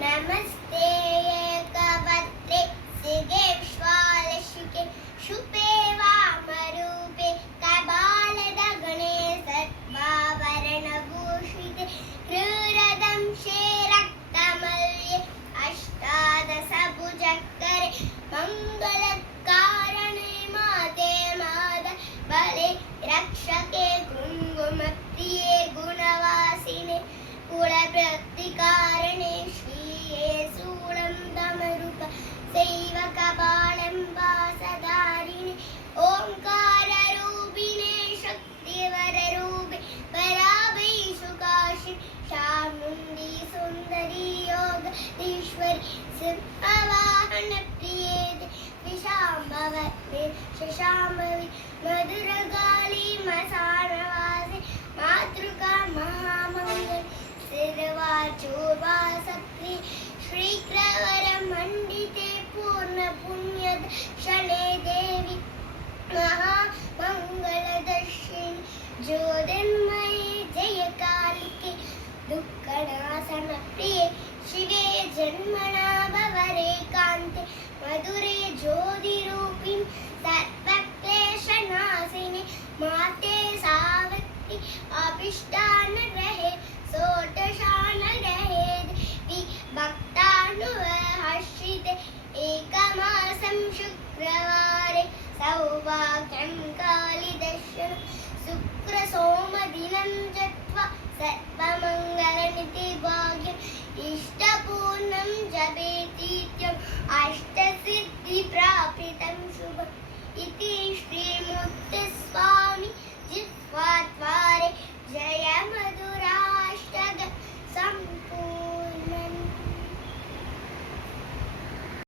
नमस्ते एकवक्त्रे सिगेश्वालशुके शुपे वामरूपे कपालदगणे सर्वाभरणभूषिते क्रूरदंशे रक्तमल्ये अष्टादशभुजकरे मङ्गलकारणे माते माधवबले रक्षके कुङ्कुमप्रिये गुणवासिने कुलप्रतिकारणे श्रीये शूलं सेवकबालम्बासधारिणे ओङ्काररूपिणे शक्तिवररूपे पराभैषुकाशि चामुण्डी सुन्दरी योगीश्वरि सिंहवाहनप्रिये विशाम्भवे शशाम्भवी मधुरगाली मसानवासे मातृका महामङ्गल सिरवाचूर्वासप्रि श्रीक्रवरमण्डिते पूर्णपुण्यदर्शने देवी महामङ्गलदर्शिनि ज्योतिर्मये जयकालिके दुःखनाशनप्रिये शिवे जन्मनाभवरेकान्ते मधुरे ज्योतिरूपिणि सर्वक्लेशनाशिनि माते सावित्री अभिष्टानग्रहे सोटशानग्रहे भक्तानुहर्षिते एकमासं शुक्रवारे सौभाग्यं कालिदर्शनं शुक्रसोम